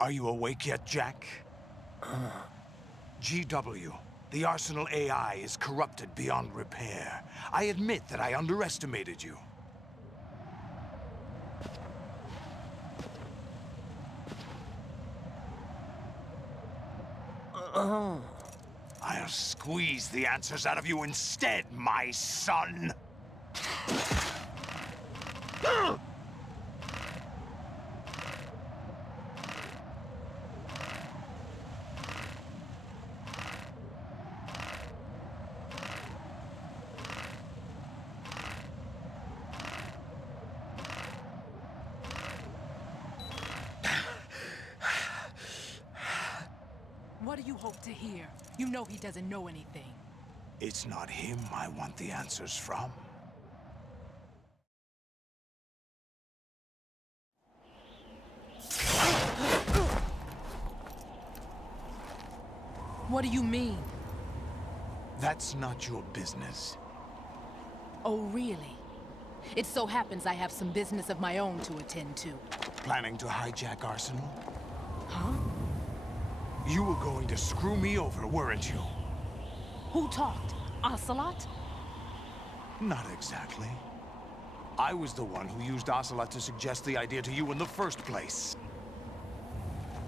Are you awake yet, Jack? GW, the Arsenal AI is corrupted beyond repair. I admit that I underestimated you. I'll squeeze the answers out of you instead, my son! What do you hope to hear? You know he doesn't know anything. It's not him I want the answers from. What do you mean? That's not your business. Oh, really? It so happens I have some business of my own to attend to. Planning to hijack Arsenal? Huh? You were going to screw me over, weren't you? Who talked? Ocelot? Not exactly. I was the one who used Ocelot to suggest the idea to you in the first place.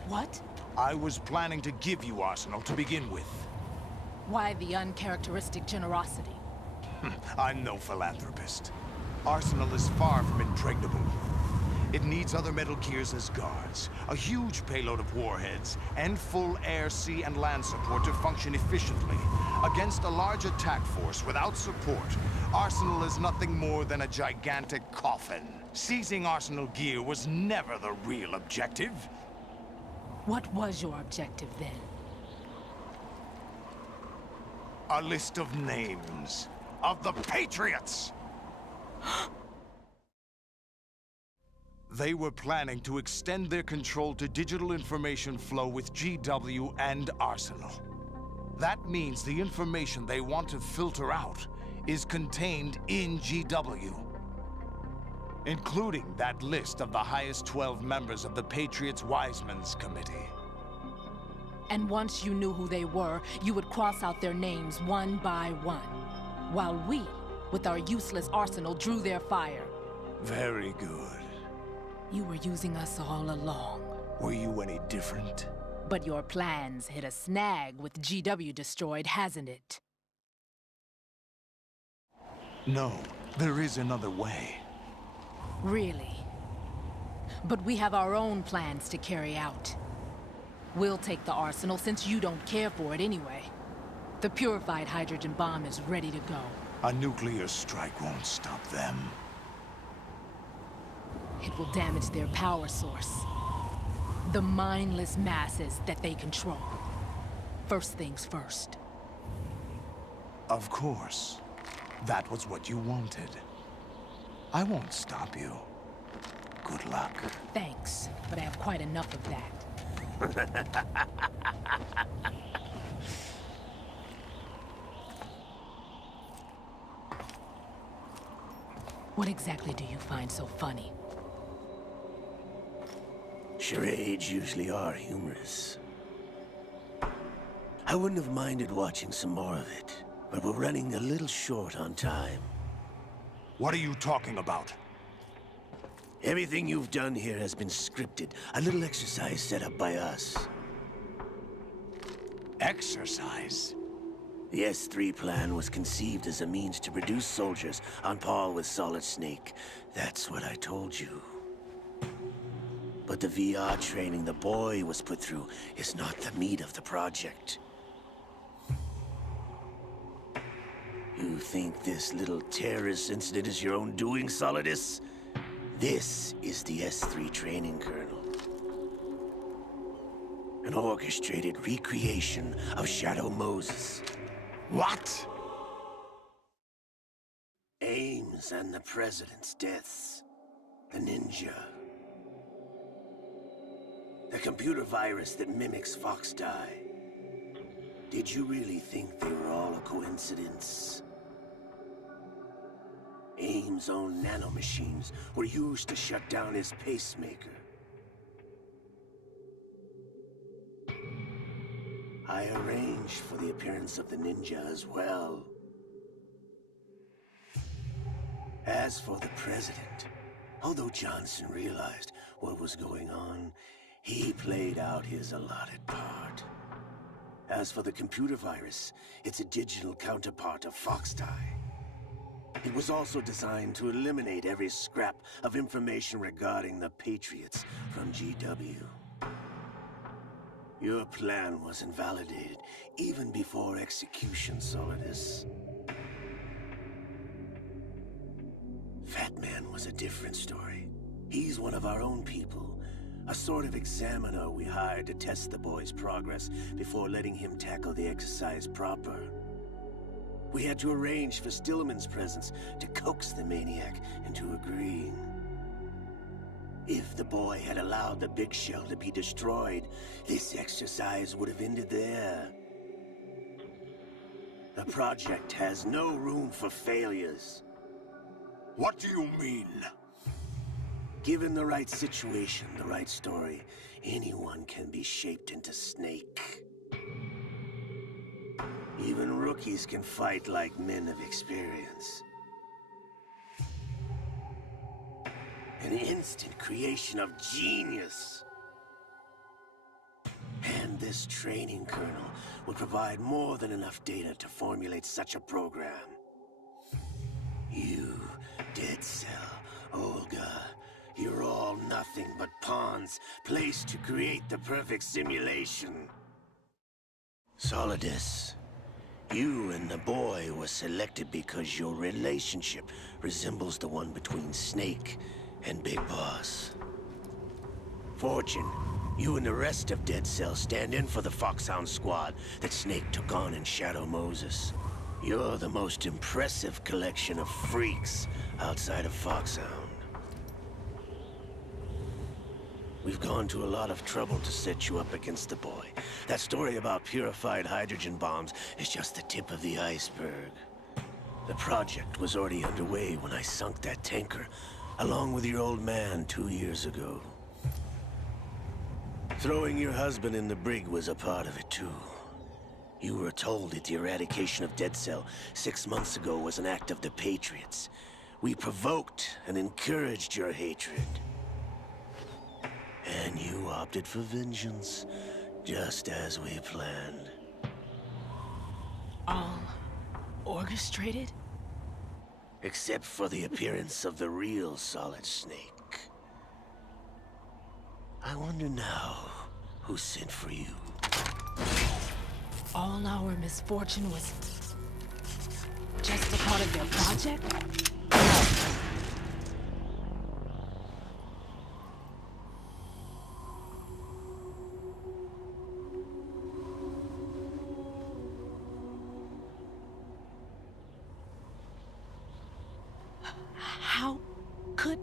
What? I was planning to give you Arsenal to begin with. Why the uncharacteristic generosity? I'm no philanthropist. Arsenal is far from impregnable. It needs other Metal Gears as guards, a huge payload of warheads, and full air, sea, and land support to function efficiently. Against a large attack force without support, Arsenal is nothing more than a gigantic coffin. Seizing Arsenal gear was never the real objective. What was your objective then? A list of names of the Patriots! They were planning to extend their control to digital information flow with GW and Arsenal. That means the information they want to filter out is contained in GW, including that list of the highest 12 members of the Patriots Wiseman's Committee. And once you knew who they were, you would cross out their names one by one, while we, with our useless arsenal, drew their fire. Very good. You were using us all along. Were you any different? But your plans hit a snag with GW destroyed, hasn't it? No, there is another way. Really? But we have our own plans to carry out. We'll take the arsenal since you don't care for it anyway. The purified hydrogen bomb is ready to go. A nuclear strike won't stop them. It will damage their power source. The mindless masses that they control. First things first. Of course. That was what you wanted. I won't stop you. Good luck. Thanks, but I have quite enough of that. What exactly do you find so funny? Charades usually are humorous. I wouldn't have minded watching some more of it, but we're running a little short on time. What are you talking about? Everything you've done here has been scripted, a little exercise set up by us. Exercise? The S3 plan was conceived as a means to produce soldiers on par with Solid Snake. That's what I told you. But the VR training the boy was put through is not the meat of the project. You think this little terrorist incident is your own doing, Solidus? This is the S3 training kernel. An orchestrated recreation of Shadow Moses. What? Ames and the President's deaths. The ninja. The computer virus that mimics Foxdie. Did you really think they were all a coincidence? Ames' own nanomachines were used to shut down his pacemaker. I arranged for the appearance of the ninja as well. As for the president, although Johnson realized what was going on, he played out his allotted part. As for the computer virus, it's a digital counterpart of Foxdie. It was also designed to eliminate every scrap of information regarding the Patriots from GW. Your plan was invalidated even before execution, Solidus. Fat Man was a different story. He's one of our own people. A sort of examiner we hired to test the boy's progress before letting him tackle the exercise proper. We had to arrange for Stillman's presence to coax the maniac into agreeing. If the boy had allowed the big shell to be destroyed, this exercise would have ended there. The project has no room for failures. What do you mean? Given the right situation, the right story, anyone can be shaped into Snake. Even rookies can fight like men of experience. An instant creation of genius. And this training kernel would provide more than enough data to formulate such a program. You, Dead Cell, Olga, you're all nothing but pawns placed to create the perfect simulation. Solidus, you and the boy were selected because your relationship resembles the one between Snake and Big Boss. Fortune, you and the rest of Dead Cell stand in for the Foxhound squad that Snake took on in Shadow Moses. You're the most impressive collection of freaks outside of Foxhound. We've gone to a lot of trouble to set you up against the boy. That story about purified hydrogen bombs is just the tip of the iceberg. The project was already underway when I sunk that tanker, along with your old man 2 years ago. Throwing your husband in the brig was a part of it too. You were told that the eradication of Dead Cell 6 months ago was an act of the Patriots. We provoked and encouraged your hatred. And you opted for vengeance, just as we planned. All orchestrated? Except for the appearance of the real Solid Snake. I wonder now who sent for you. All our misfortune was just a part of their project? How could...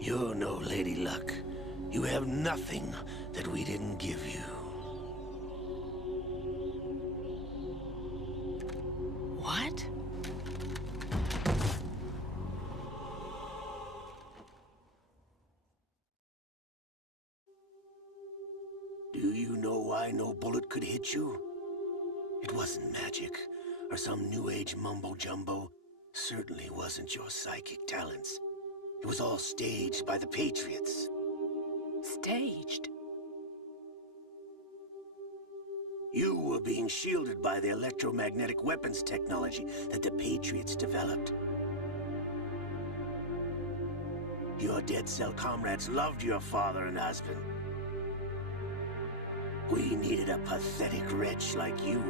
You're no Lady Luck. You have nothing that we didn't give you. What? Do you know why no bullet could hit you? It wasn't magic, or some new age mumbo-jumbo. Certainly wasn't your psychic talents. It was all staged by the Patriots. Staged? You were being shielded by the electromagnetic weapons technology that the Patriots developed. Your Dead Cell comrades loved your father and husband. We needed a pathetic wretch like you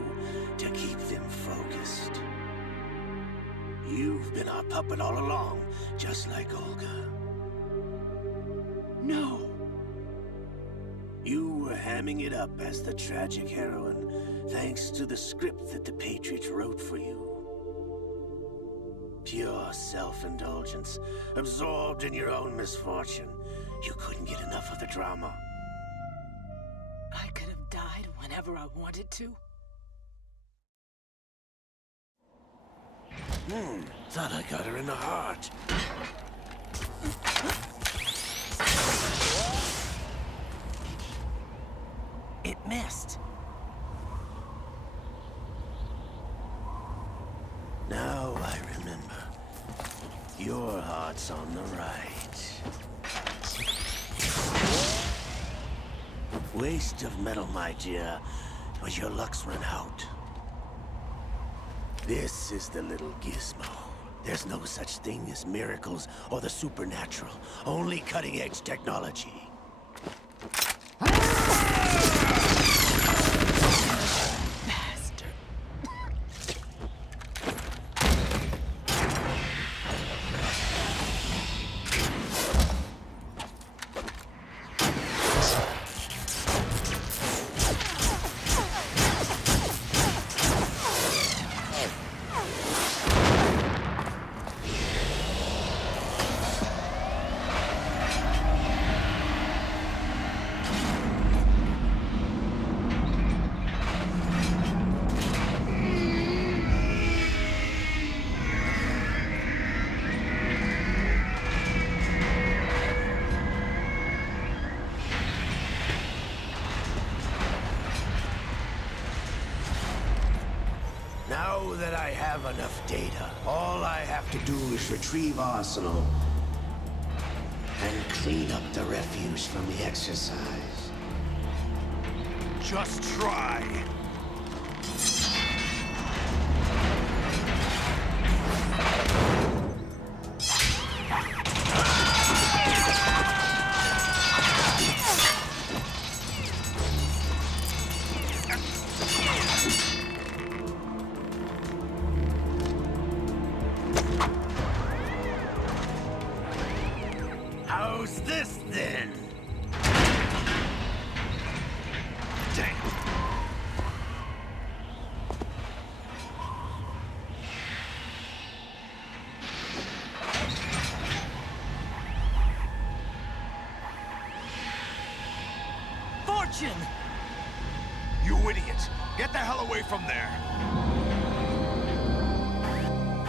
to keep them focused. You've been our puppet all along, just like Olga. No. You were hamming it up as the tragic heroine, thanks to the script that the Patriots wrote for you. Pure self-indulgence, absorbed in your own misfortune. You couldn't get enough of the drama. I could have died whenever I wanted to. Thought I got her in the heart. It missed. Now I remember. Your heart's on the right. Waste of metal, my dear, but your luck's run out. This is the little gizmo. There's no such thing as miracles or the supernatural. Only cutting-edge technology. Bastard. Now that I have enough data, all I have to do is retrieve Arsenal and clean up the refuse from the exercise. Just try. How's this then? Damn. Fortune! You idiot! Get the hell away from there!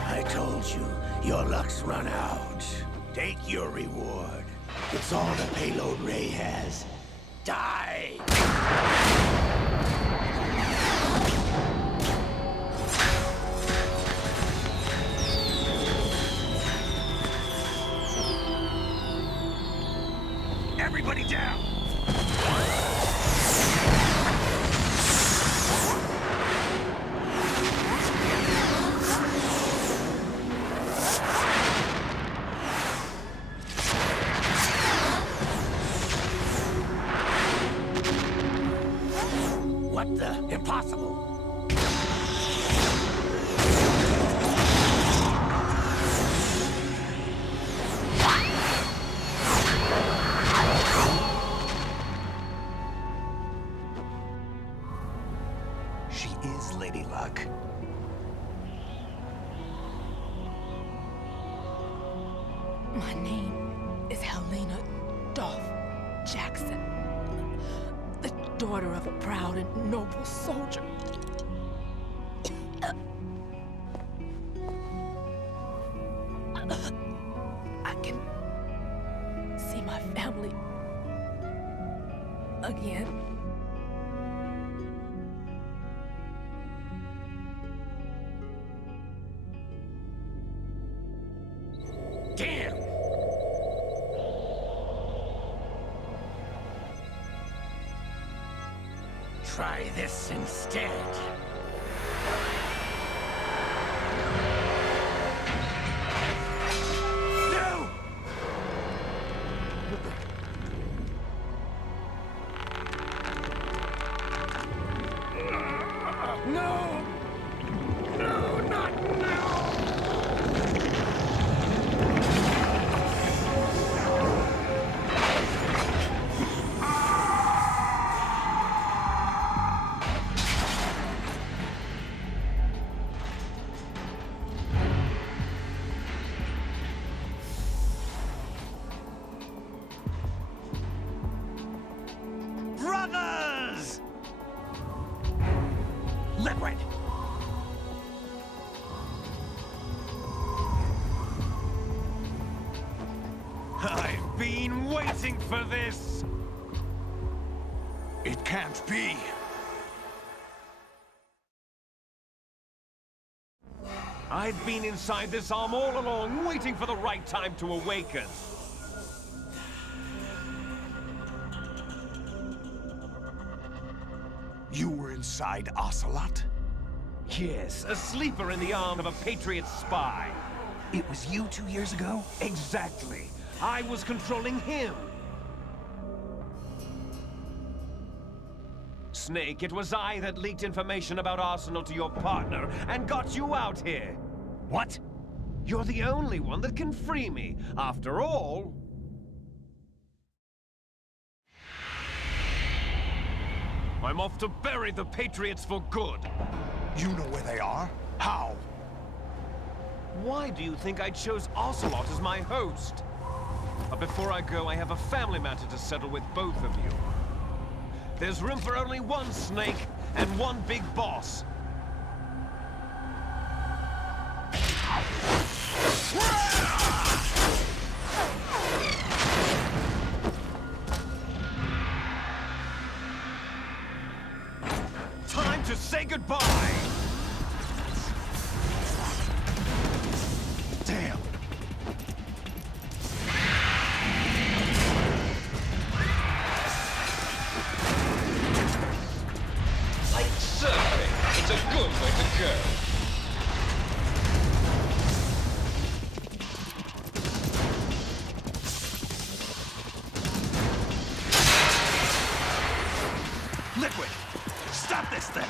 I told you, your luck's run out. Take your reward. It's all the payload Ray has. Die! Everybody down! What the? Impossible! She is Lady Luck. My name is Helena Dolph Jackson, the daughter of a proud and noble soldier. I can see my family again. Damn! Try this instead. No! No! No, not now! Brothers! Liquid! I've been waiting for this! It can't be! I've been inside this arm all along, waiting for the right time to awaken. You were inside Ocelot? Yes, a sleeper in the arm of a Patriot spy. It was you 2 years ago? Exactly. I was controlling him. Snake, it was I that leaked information about Arsenal to your partner and got you out here. What? You're the only one that can free me. After all... I'm off to bury the Patriots for good. You know where they are? How? Why do you think I chose Ocelot as my host? But before I go, I have a family matter to settle with both of you. There's room for only one Snake and one big boss. Time to say goodbye! Damn! Like surfing, it's a good way to go. Liquid! Stop this thing!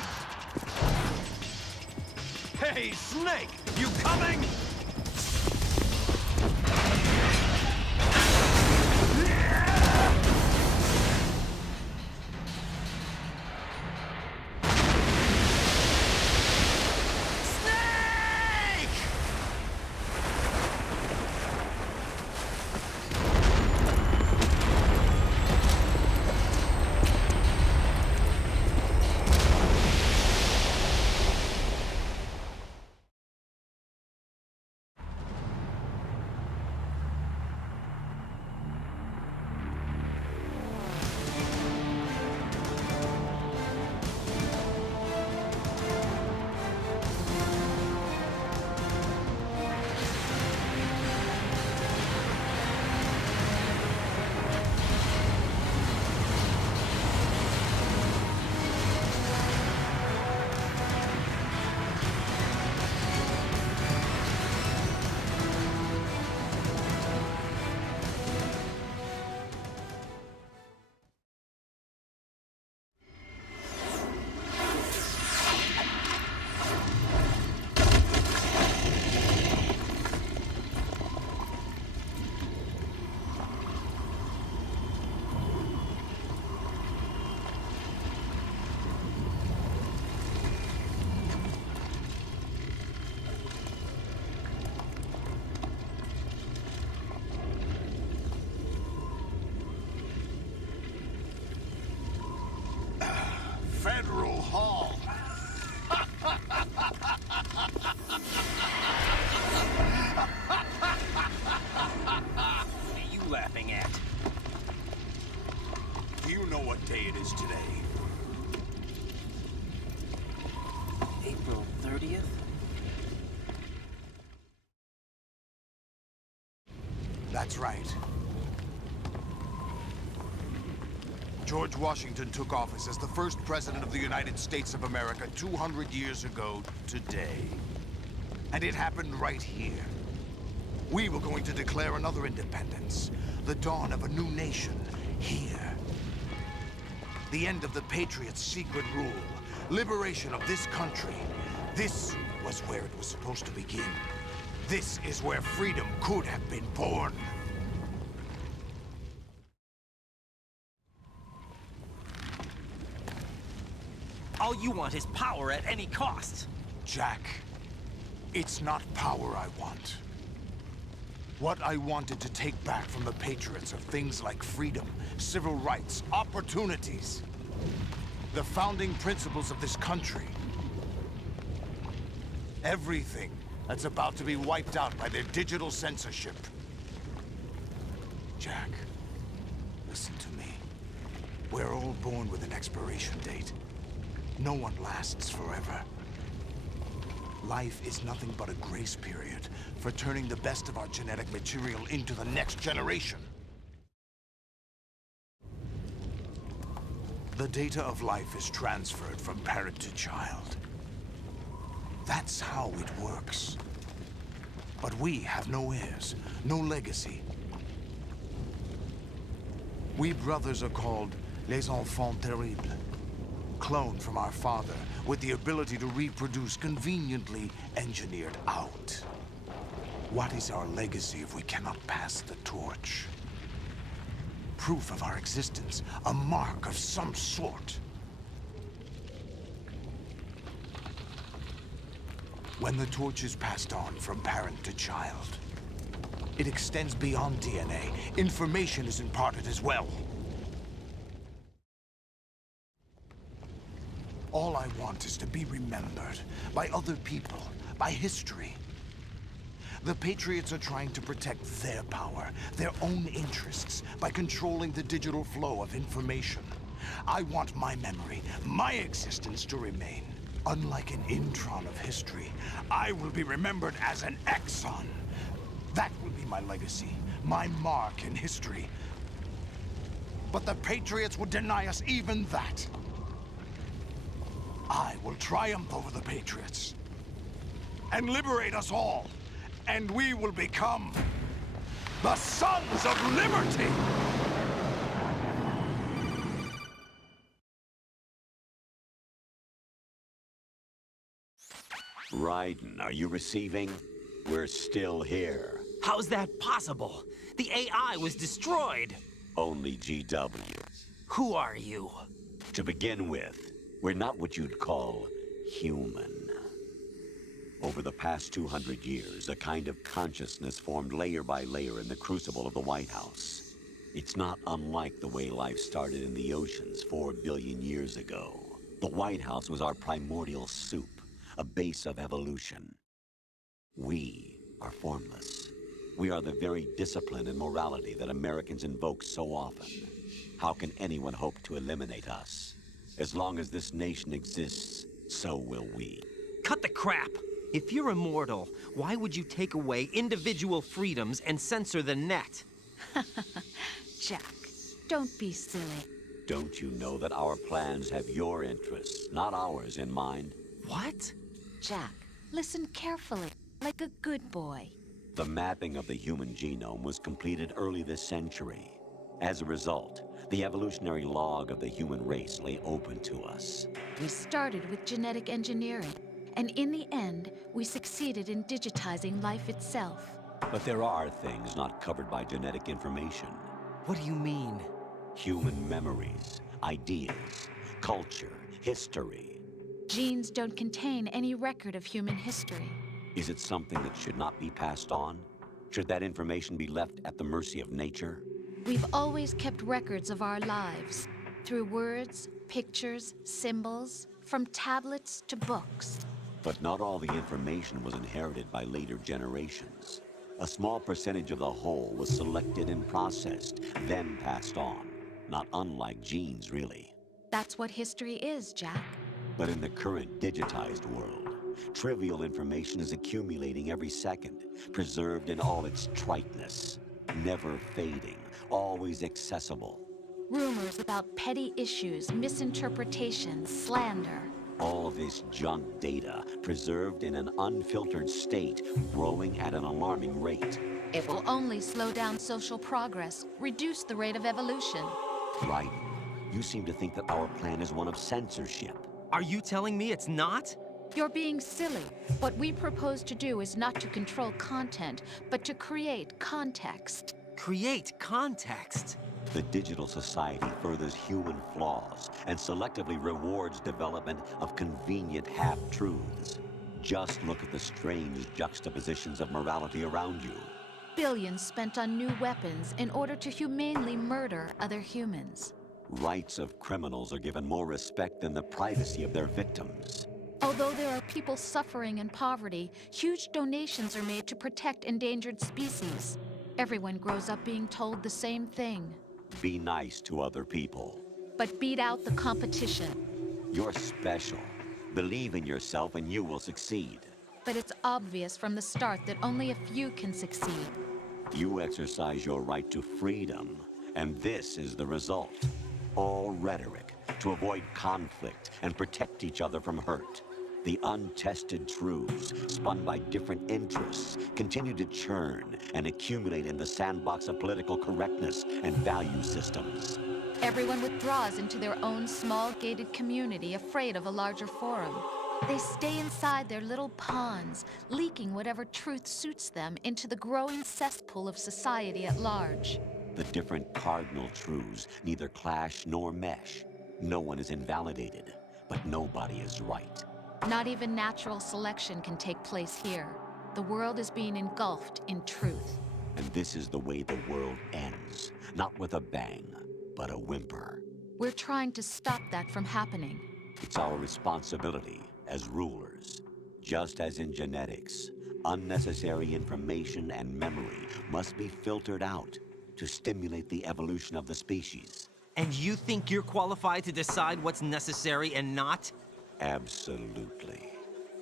Hey, Snake! You coming? Federal Hall. What are you laughing at? Do you know what day it is today? April 30th? That's right. George Washington took office as the first president of the United States of America 200 years ago today. And it happened right here. We were going to declare another independence, the dawn of a new nation, here. The end of the Patriots' secret rule, liberation of this country. This was where it was supposed to begin. This is where freedom could have been born. All you want is power at any cost. Jack, it's not power I want. What I wanted to take back from the Patriots are things like freedom, civil rights, opportunities. The founding principles of this country. Everything that's about to be wiped out by their digital censorship. Jack, listen to me. We're all born with an expiration date. No one lasts forever. Life is nothing but a grace period for turning the best of our genetic material into the next generation. The data of life is transferred from parent to child. That's how it works. But we have no heirs, no legacy. We brothers are called les enfants terribles. Cloned from our father, with the ability to reproduce conveniently engineered out. What is our legacy if we cannot pass the torch? Proof of our existence, a mark of some sort. When the torch is passed on from parent to child, it extends beyond DNA. Information is imparted as well. All I want is to be remembered by other people, by history. The Patriots are trying to protect their power, their own interests, by controlling the digital flow of information. I want my memory, my existence to remain. Unlike an intron of history, I will be remembered as an exon. That will be my legacy, my mark in history. But the Patriots would deny us even that. I will triumph over the Patriots and liberate us all, and we will become the Sons of Liberty! Raiden, are you receiving? We're still here. How's that possible? The AI was destroyed. Only GW. Who are you? To begin with, we're not what you'd call human. Over the past 200 years, a kind of consciousness formed layer by layer in the crucible of the White House. It's not unlike the way life started in the oceans 4 billion years ago. The White House was our primordial soup, a base of evolution. We are formless. We are the very discipline and morality that Americans invoke so often. How can anyone hope to eliminate us? As long as this nation exists, so will we. Cut the crap! If you're immortal, why would you take away individual freedoms and censor the net? Jack, don't be silly. Don't you know that our plans have your interests, not ours, in mind? What? Jack, listen carefully, like a good boy. The mapping of the human genome was completed early this century. As a result, the evolutionary log of the human race lay open to us. We started with genetic engineering, and in the end, we succeeded in digitizing life itself. But there are things not covered by genetic information. What do you mean? Human memories, ideas, culture, history. Genes don't contain any record of human history. Is it something that should not be passed on? Should that information be left at the mercy of nature? We've always kept records of our lives, through words, pictures, symbols, from tablets to books. But not all the information was inherited by later generations. A small percentage of the whole was selected and processed, then passed on. Not unlike genes, really. That's what history is, Jack. But in the current digitized world, trivial information is accumulating every second, preserved in all its triteness, never fading, always accessible. Rumors about petty issues, misinterpretations, slander. All this junk data, preserved in an unfiltered state, growing at an alarming rate. It will only slow down social progress, reduce the rate of evolution. Right. You seem to think that our plan is one of censorship. Are you telling me it's not? You're being silly. What we propose to do is not to control content, but to create context. Create context. The digital society furthers human flaws and selectively rewards development of convenient half-truths. Just look at the strange juxtapositions of morality around you. Billions spent on new weapons in order to humanely murder other humans. Rights of criminals are given more respect than the privacy of their victims. Although there are people suffering in poverty, huge donations are made to protect endangered species. Everyone grows up being told the same thing. Be nice to other people. But beat out the competition. You're special. Believe in yourself and you will succeed. But it's obvious from the start that only a few can succeed. You exercise your right to freedom, and this is the result. All rhetoric to avoid conflict and protect each other from hurt. The untested truths, spun by different interests, continue to churn and accumulate in the sandbox of political correctness and value systems. Everyone withdraws into their own small gated community, afraid of a larger forum. They stay inside their little ponds, leaking whatever truth suits them into the growing cesspool of society at large. The different cardinal truths neither clash nor mesh. No one is invalidated, but nobody is right. Not even natural selection can take place here. The world is being engulfed in truth. And this is the way the world ends. Not with a bang, but a whimper. We're trying to stop that from happening. It's our responsibility as rulers. Just as in genetics, unnecessary information and memory must be filtered out to stimulate the evolution of the species. And you think you're qualified to decide what's necessary and not? Absolutely.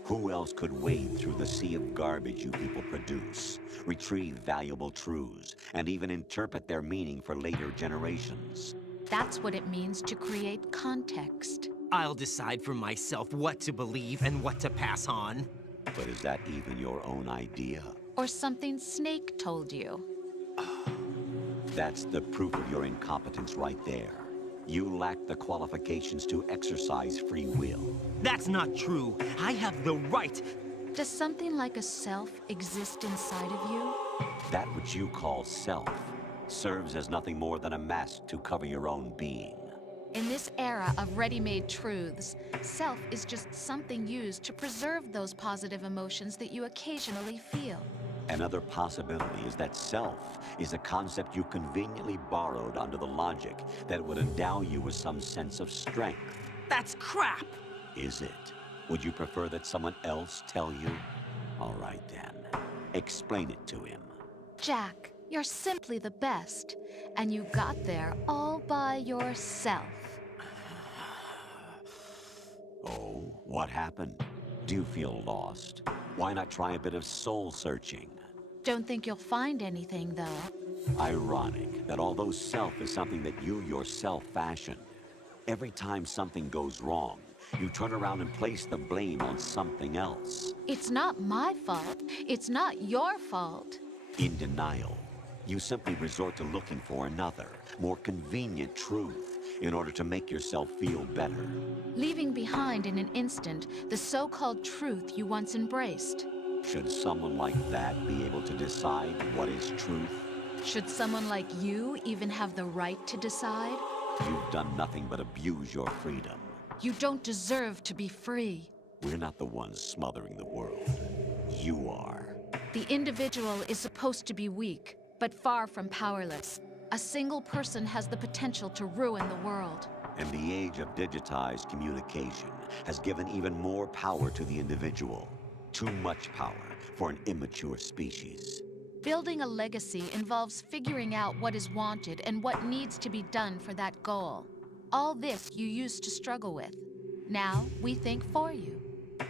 Who else could wade through the sea of garbage you people produce, retrieve valuable truths, and even interpret their meaning for later generations? That's what it means to create context. I'll decide for myself what to believe and what to pass on. But is that even your own idea? Or something Snake told you. That's the proof of your incompetence right there. You lack the qualifications to exercise free will. That's not true. I have the right. Does something like a self exist inside of you? That which you call self serves as nothing more than a mask to cover your own being. In this era of ready-made truths, self is just something used to preserve those positive emotions that you occasionally feel. Another possibility is that self is a concept you conveniently borrowed under the logic that would endow you with some sense of strength. That's crap! Is it? Would you prefer that someone else tell you? All right then. Explain it to him. Jack, you're simply the best, and you got there all by yourself. Oh, what happened? Do you feel lost? Why not try a bit of soul-searching? Don't think you'll find anything, though. Ironic that although self is something that you yourself fashioned, every time something goes wrong, you turn around and place the blame on something else. It's not my fault. It's not your fault. In denial, you simply resort to looking for another, more convenient truth in order to make yourself feel better. Leaving behind in an instant the so-called truth you once embraced. Should someone like that be able to decide what is truth? Should someone like you even have the right to decide? You've done nothing but abuse your freedom. You don't deserve to be free. We're not the ones smothering the world. You are. The individual is supposed to be weak, but far from powerless. A single person has the potential to ruin the world. And the age of digitized communication has given even more power to the individual. Too much power for an immature species. Building a legacy involves figuring out what is wanted and what needs to be done for that goal. All this you used to struggle with. Now, we think for you.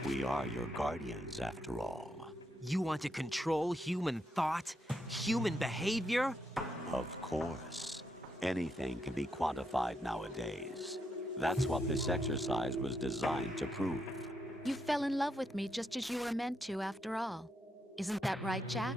We are your guardians, after all. You want to control human thought? Human behavior? Of course. Anything can be quantified nowadays. That's what this exercise was designed to prove. You fell in love with me just as you were meant to, after all. Isn't that right, Jack?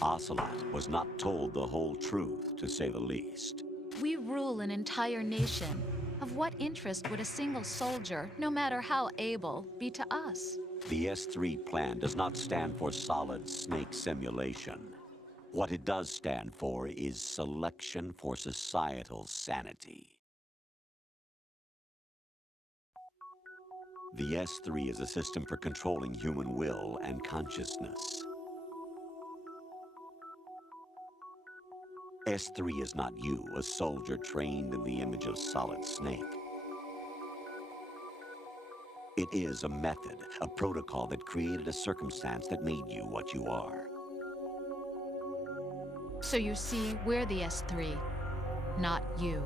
Ocelot was not told the whole truth, to say the least. We rule an entire nation. Of what interest would a single soldier, no matter how able, be to us? The S3 plan does not stand for solid snake simulation. What it does stand for is selection for societal sanity. The S3 is a system for controlling human will and consciousness. S3 is not you, a soldier trained in the image of Solid Snake. It is a method, a protocol that created a circumstance that made you what you are. So you see, we're the S3, not you.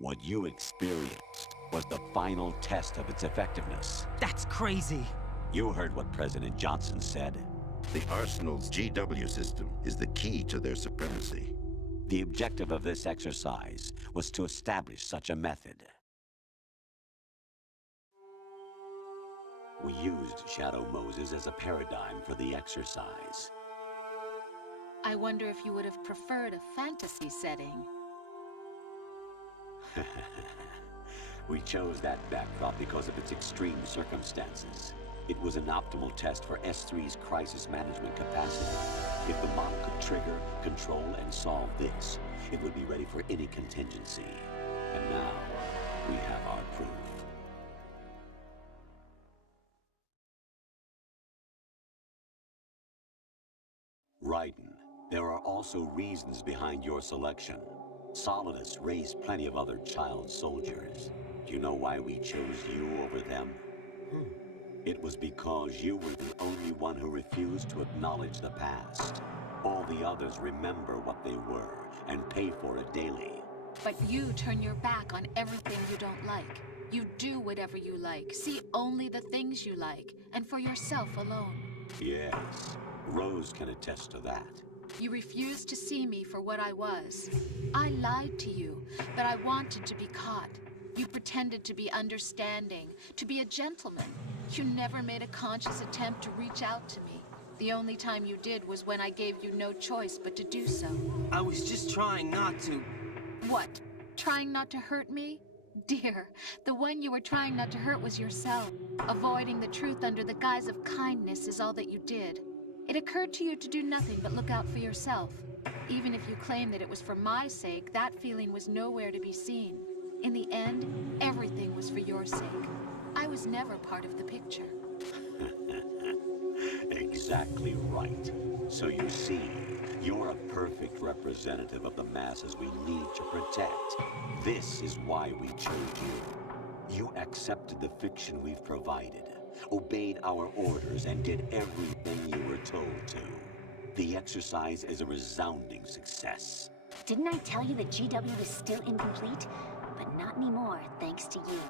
What you experienced was the final test of its effectiveness. That's crazy. You heard what President Johnson said. The Arsenal's GW system is the key to their supremacy. The objective of this exercise was to establish such a method. We used Shadow Moses as a paradigm for the exercise. I wonder if you would have preferred a fantasy setting. We chose that backdrop because of its extreme circumstances. It was an optimal test for S3's crisis management capacity. If the model could trigger, control, and solve this, it would be ready for any contingency. And now, we have our proof. Raiden, there are also reasons behind your selection. Solidus raised plenty of other child soldiers. Do you know why we chose you over them? It was because you were the only one who refused to acknowledge the past. All the others remember what they were and pay for it daily. But you turn your back on everything you don't like. You do whatever you like, see only the things you like, and for yourself alone. Yes, Rose can attest to that. You refused to see me for what I was. I lied to you, but I wanted to be caught. You pretended to be understanding, to be a gentleman. You never made a conscious attempt to reach out to me. The only time you did was when I gave you no choice but to do so. I was just trying not to. What? Trying not to hurt me? Dear, the one you were trying not to hurt was yourself. Avoiding the truth under the guise of kindness is all that you did. It occurred to you to do nothing but look out for yourself. Even if you claim that it was for my sake, that feeling was nowhere to be seen. In the end, everything was for your sake. I was never part of the picture. Exactly right. So you see, you're a perfect representative of the masses we need to protect. This is why we chose you. You accepted the fiction we've provided, obeyed our orders, and did everything you were told to. The exercise is a resounding success. Didn't I tell you that GW is still incomplete? But not anymore, thanks to you.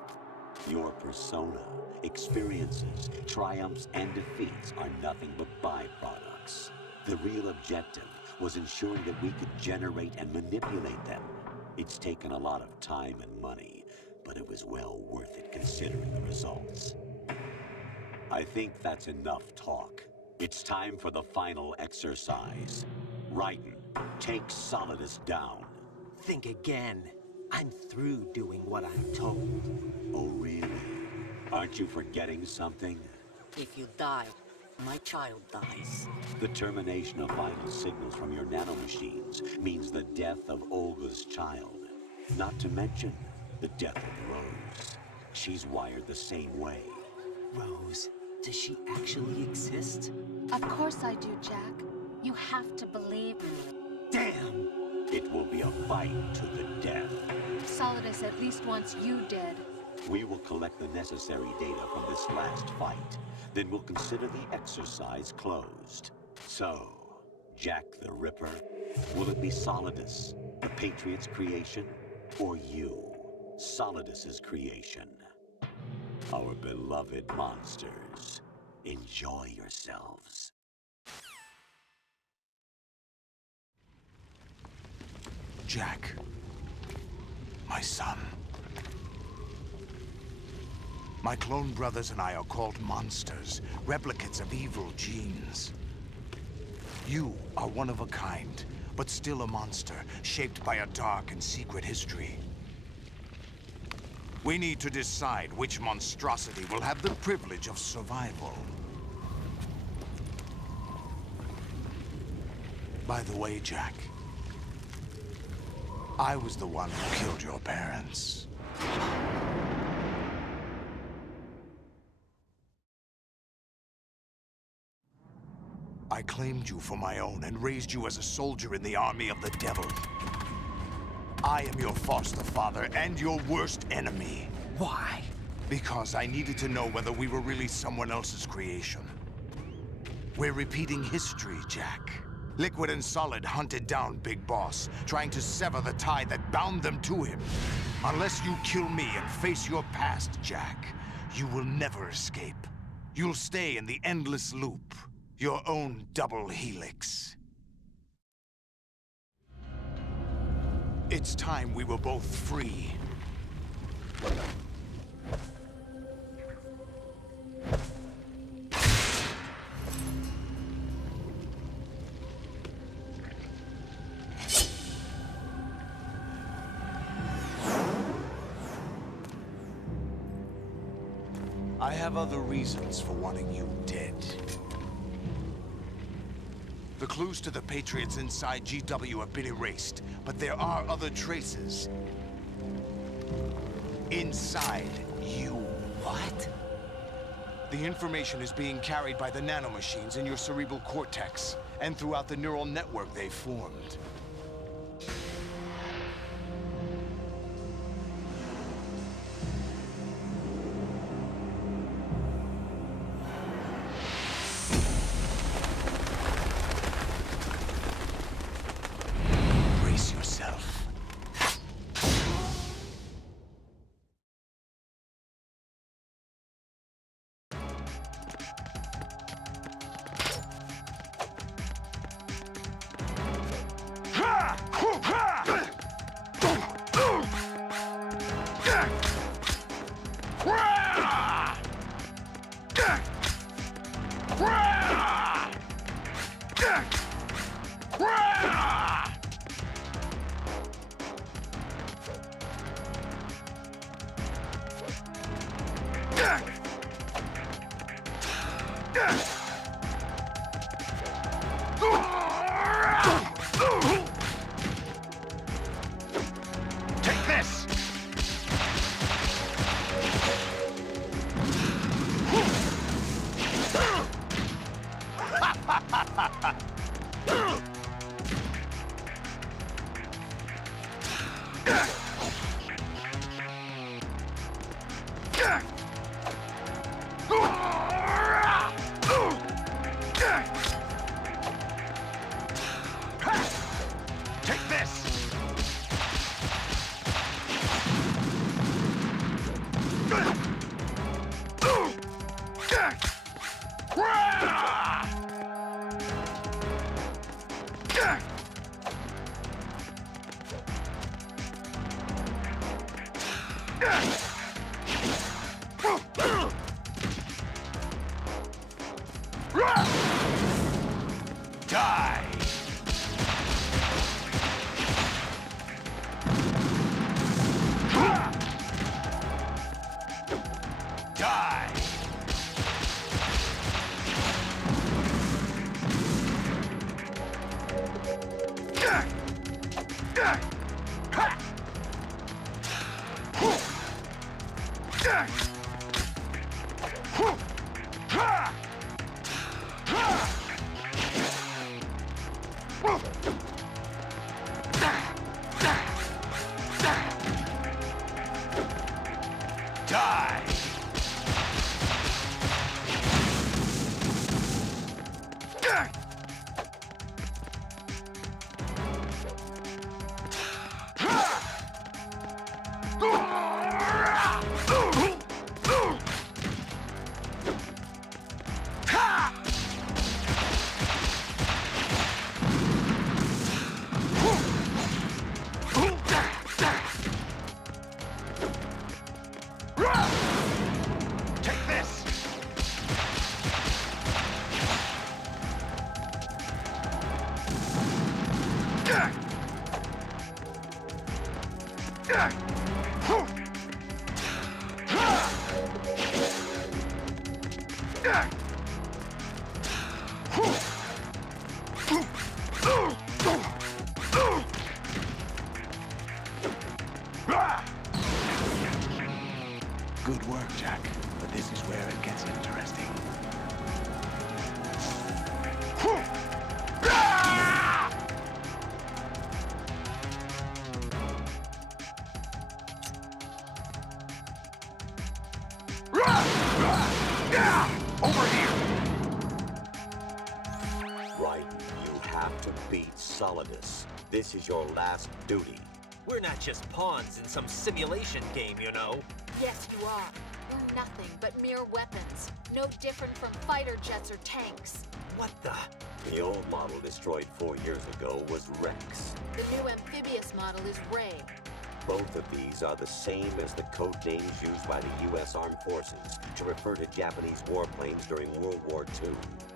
Your persona, experiences, triumphs, and defeats are nothing but byproducts. The real objective was ensuring that we could generate and manipulate them. It's taken a lot of time and money, but it was well worth it considering the results. I think that's enough talk. It's time for the final exercise. Raiden, take Solidus down. Think again. I'm through doing what I'm told. Oh, really? Aren't you forgetting something? If you die, my child dies. The termination of vital signals from your nanomachines means the death of Olga's child. Not to mention the death of Rose. She's wired the same way. Rose, does she actually exist? Of course I do, Jack. You have to believe me. Damn! It will be a fight to the death. Solidus at least wants you dead. We will collect the necessary data from this last fight. Then we'll consider the exercise closed. So, Jack the Ripper, will it be Solidus, the Patriot's creation, or you, Solidus's creation? Our beloved monsters, enjoy yourselves. Jack, my son. My clone brothers and I are called monsters, replicates of evil genes. You are one of a kind, but still a monster, shaped by a dark and secret history. We need to decide which monstrosity will have the privilege of survival. By the way, Jack, I was the one who killed your parents. I claimed you for my own and raised you as a soldier in the army of the devil. I am your foster father and your worst enemy. Why? Because I needed to know whether we were really someone else's creation. We're repeating history, Jack. Liquid and Solid hunted down Big Boss, trying to sever the tie that bound them to him. Unless you kill me and face your past, Jack, you will never escape. You'll stay in the endless loop, your own double helix. It's time we were both free. I have other reasons for wanting you dead. The clues to the Patriots inside GW have been erased, but there are other traces. Inside you. What? The information is being carried by the nanomachines in your cerebral cortex, and throughout the neural network they've formed. Brace yourself. Take this! Take this! Die! Die! Die! Take this! Good work, Jack. But this is where it gets interesting. Over here! Right, you have to beat Solidus. This is your last duty. We're not just pawns in some simulation game, you know. Yes, you are. We're nothing but mere weapons. No different from fighter jets or tanks. What the? The old model destroyed 4 years ago was Rex. The new amphibious model is Ray. Both of these are the same as the code names used by the U.S. Armed Forces to refer to Japanese warplanes during World War II.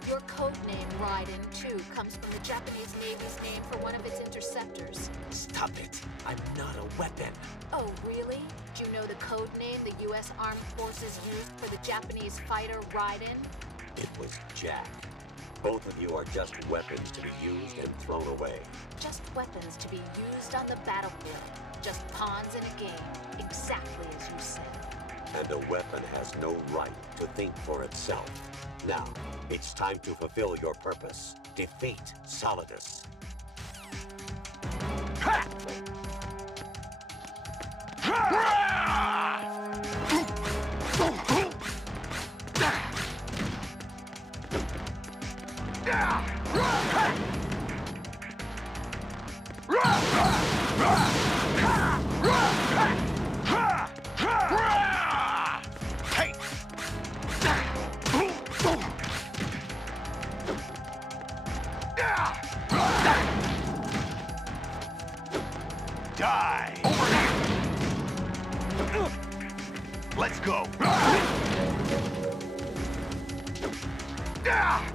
Your code name, Raiden, too, comes from the Japanese Navy's name for one of its interceptors. Stop it. I'm not a weapon. Oh, really? Do you know the code name the U.S. Armed Forces used for the Japanese fighter Raiden? It was Jack. Both of you are just weapons to be used and thrown away. Just weapons to be used on the battlefield. Just pawns in a game, exactly as you said. And a weapon has no right to think for itself. Now, it's time to fulfill your purpose. Defeat Solidus. Die! Let's go! Die!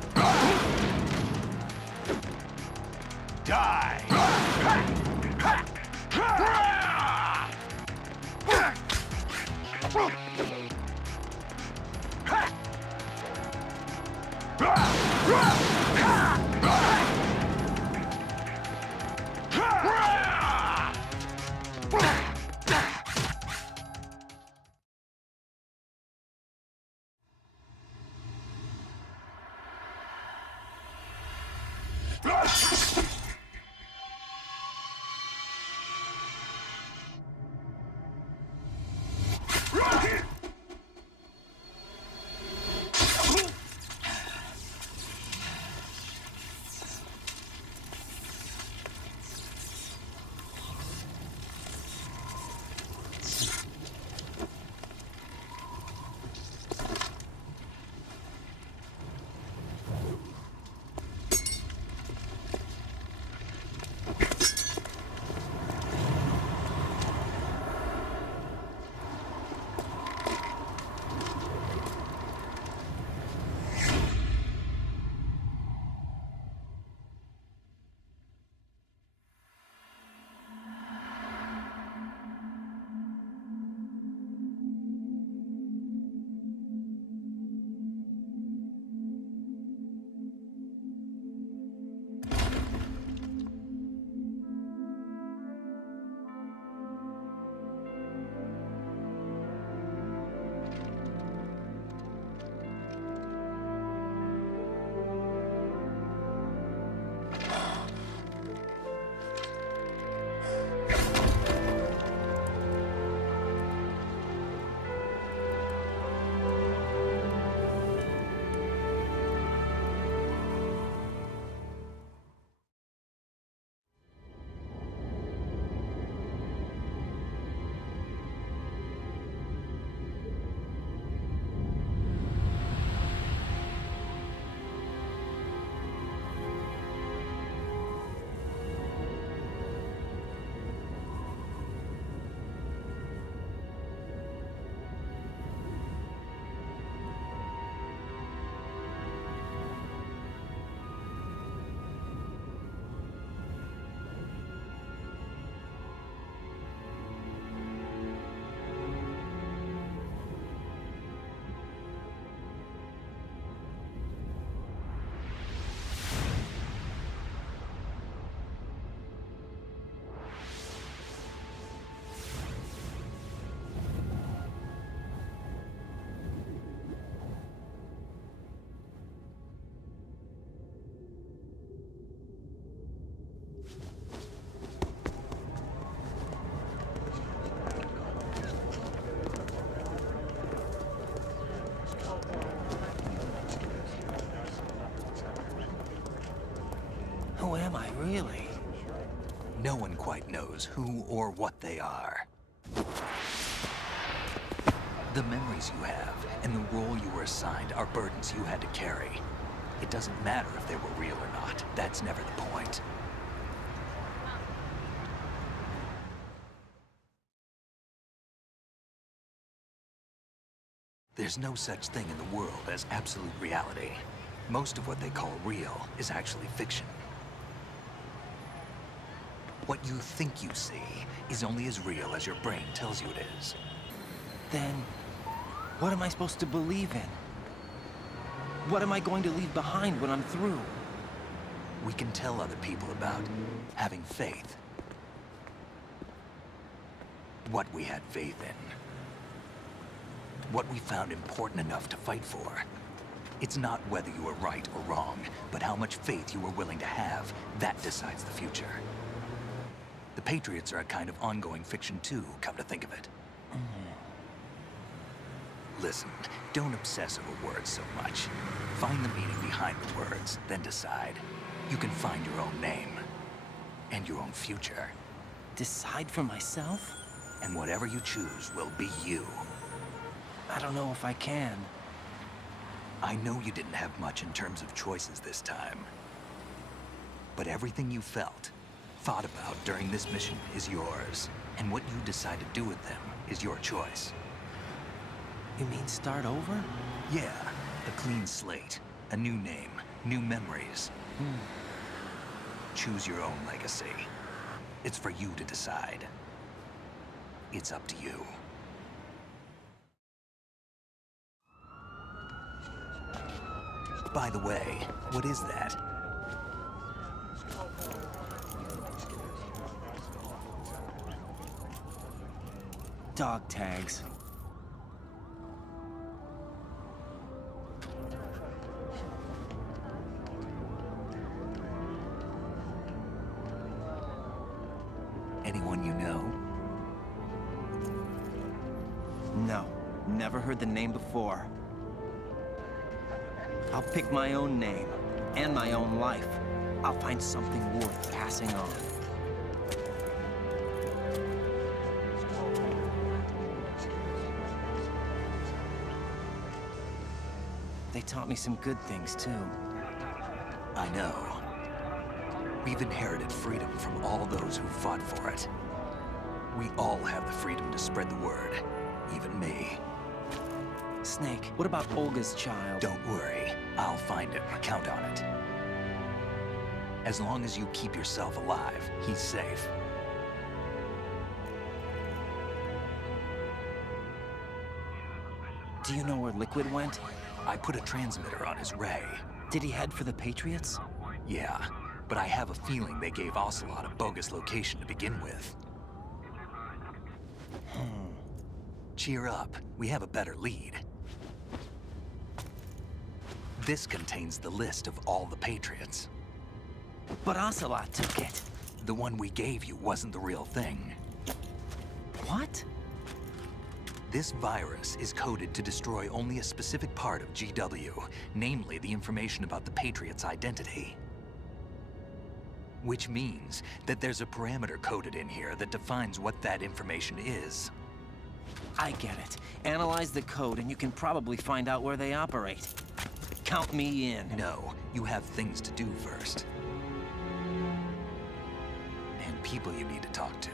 Who am I, really? No one quite knows who or what they are. The memories you have and the role you were assigned are burdens you had to carry. It doesn't matter if they were real or not. That's never the point. There's no such thing in the world as absolute reality. Most of what they call real is actually fiction. What you think you see is only as real as your brain tells you it is. Then, what am I supposed to believe in? What am I going to leave behind when I'm through? We can tell other people about having faith. What we had faith in. What we found important enough to fight for. It's not whether you were right or wrong, but how much faith you were willing to have. That decides the future. The Patriots are a kind of ongoing fiction too, come to think of it. Listen, don't obsess over words so much. Find the meaning behind the words, then decide. You can find your own name. And your own future. Decide for myself? And whatever you choose will be you. I don't know if I can. I know you didn't have much in terms of choices this time. But everything you felt, thought about during this mission is yours. And what you decide to do with them is your choice. You mean start over? Yeah, a clean slate, a new name, new memories. Choose your own legacy. It's for you to decide. It's up to you. By the way, what is that? Dog tags. Anyone you know? No, never heard the name before. I'll pick my own name, and my own life. I'll find something worth passing on. They taught me some good things, too. I know. We've inherited freedom from all those who fought for it. We all have the freedom to spread the word, even me. Snake, what about Olga's child? Don't worry, I'll find him. Count on it. As long as you keep yourself alive, he's safe. Do you know where Liquid went? I put a transmitter on his ray. Did he head for the Patriots? Yeah, but I have a feeling they gave Ocelot a bogus location to begin with. Cheer up, we have a better lead. This contains the list of all the Patriots. But Ocelot took it. The one we gave you wasn't the real thing. What? This virus is coded to destroy only a specific part of GW, namely the information about the Patriots' identity. Which means that there's a parameter coded in here that defines what that information is. I get it. Analyze the code and you can probably find out where they operate. Count me in. No, you have things to do first. And people you need to talk to.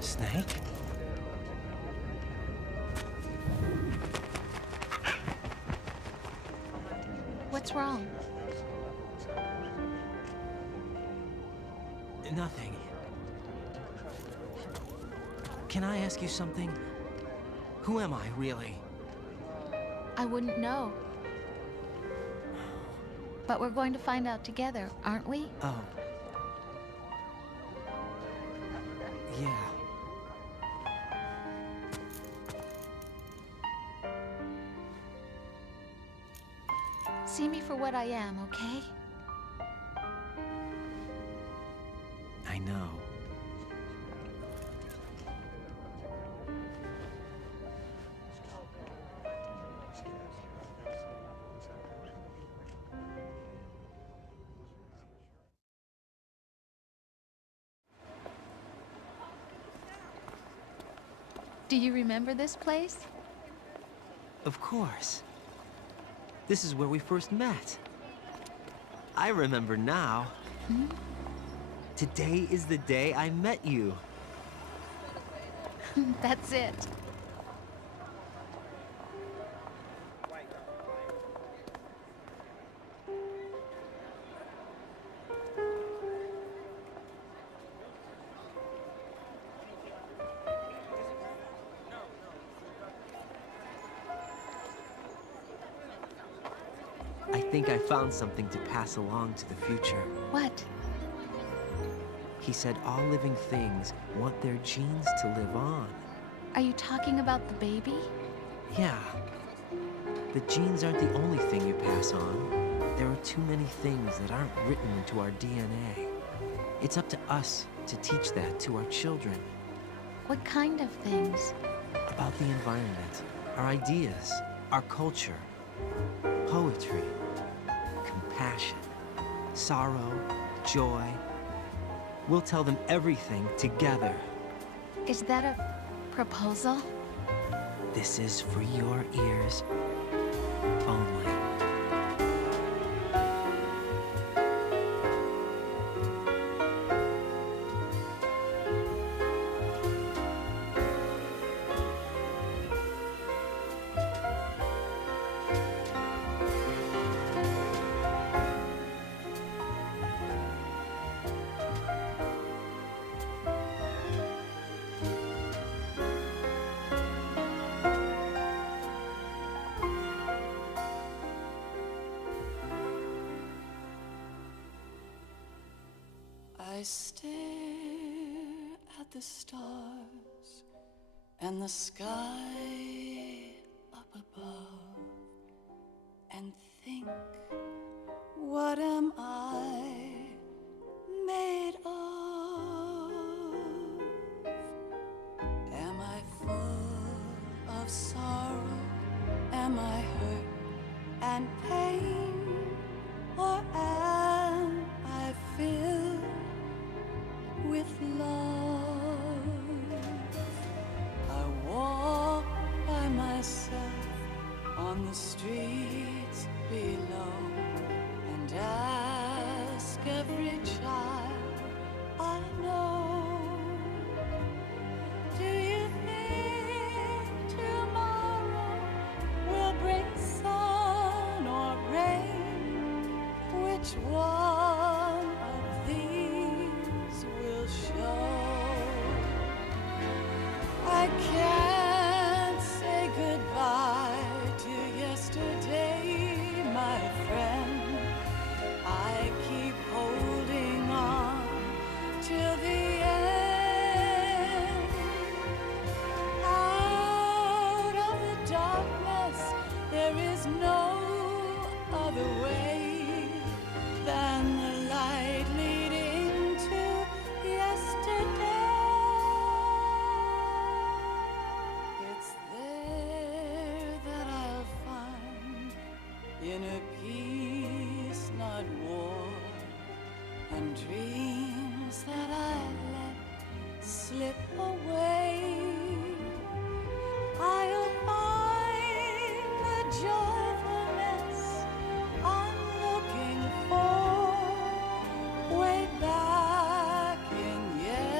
Snake? What's wrong? Nothing. Can I ask you something? Who am I, really? I wouldn't know. But we're going to find out together, aren't we? Oh. Yeah. See me for what I am, okay? I know. Do you remember this place? Of course. This is where we first met. I remember now. Today is the day I met you. That's it. I think I found something to pass along to the future. What? He said all living things want their genes to live on. Are you talking about the baby? Yeah. The genes aren't the only thing you pass on. There are too many things that aren't written into our DNA. It's up to us to teach that to our children. What kind of things? About the environment, our ideas, our culture, poetry, compassion, sorrow, joy. We'll tell them everything together. Is that a proposal? This is for your ears only. I stare at the stars and the sky up above and think, what am I made of? Am I full of sorrow? Am I hurt and pain? Or am I filled with love? I walk by myself on the streets below and ask every child I know, do you think tomorrow will bring sun or rain? Which one of these will show? I can't say goodbye to yesterday, my friend. I keep holding on till the end. Out of the darkness, there is no other way than the light leading to yesterday. It's there that I'll find inner peace, not war, and dreams that I let slip away. I'll find the joyfulness I'm looking for way back in yesterday.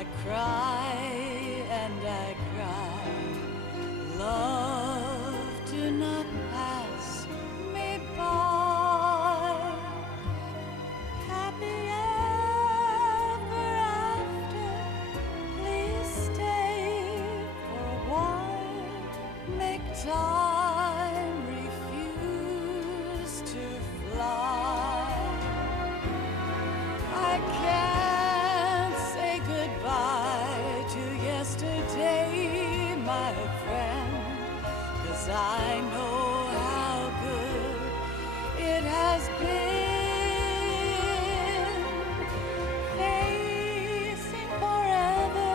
I cry and I cry. Love, do not pass me by. Happy ever after. Please stay for a while. Make time refuse to fly. I can't say goodbye to yesterday, my friend, 'cause I know how good it has been. Facing forever,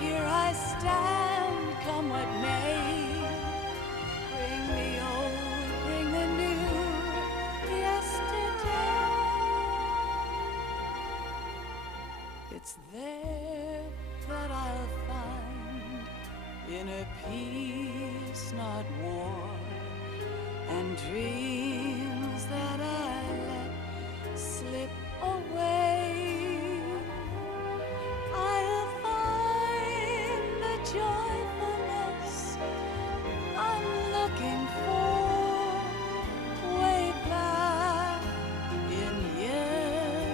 here I stand, come what may. Bring the old, bring the new, yesterday. It's there that I'll find inner peace, not war, and dreams that I let slip away. I'll find the joyfulness I'm looking for way back in yesterday.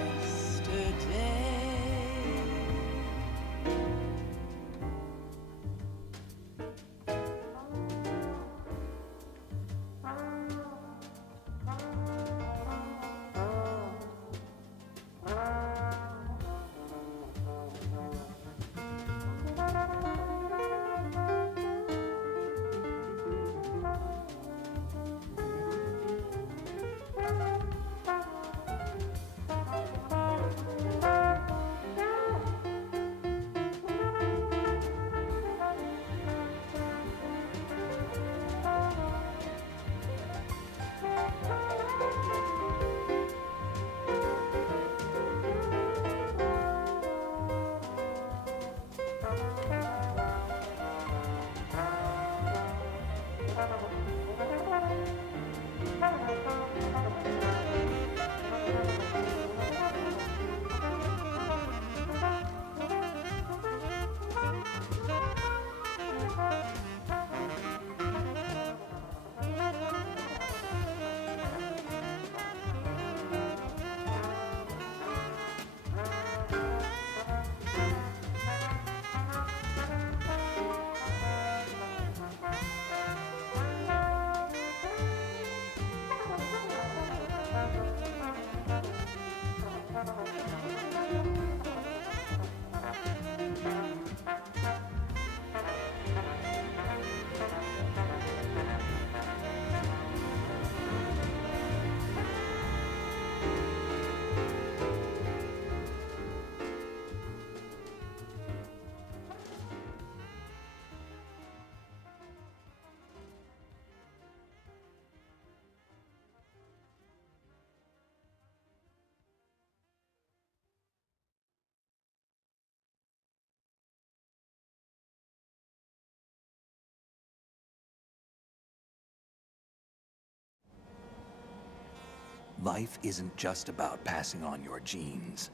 Life isn't just about passing on your genes.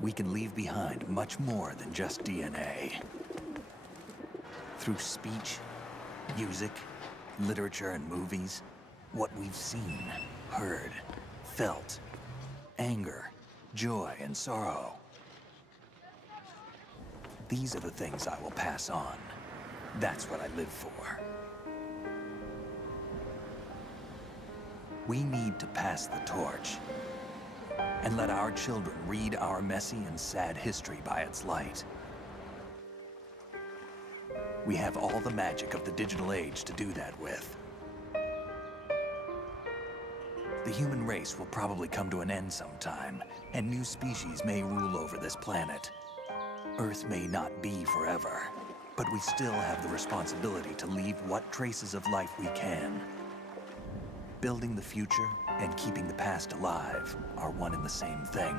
We can leave behind much more than just DNA. Through speech, music, literature, and movies, what we've seen, heard, felt, anger, joy, and sorrow. These are the things I will pass on. That's what I live for. We need to pass the torch and let our children read our messy and sad history by its light. We have all the magic of the digital age to do that with. The human race will probably come to an end sometime, and new species may rule over this planet. Earth may not be forever, but we still have the responsibility to leave what traces of life we can. Building the future and keeping the past alive are one and the same thing.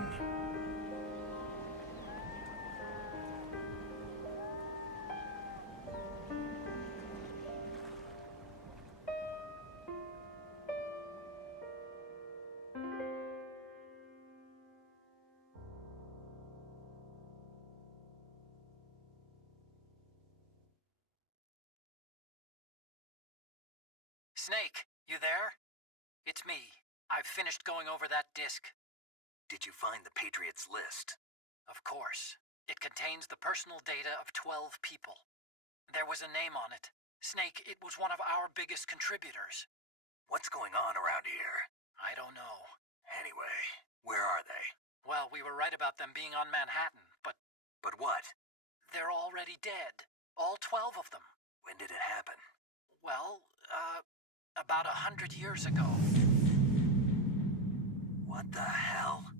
Snake, you there? It's me. I've finished going over that disk. Did you find the Patriots list? Of course. It contains the personal data of 12 people. There was a name on it. Snake, it was one of our biggest contributors. What's going on around here? I don't know. Anyway, where are they? Well, we were right about them being on Manhattan, but... But what? They're already dead. All 12 of them. When did it happen? Well, about 100 years ago. What the hell?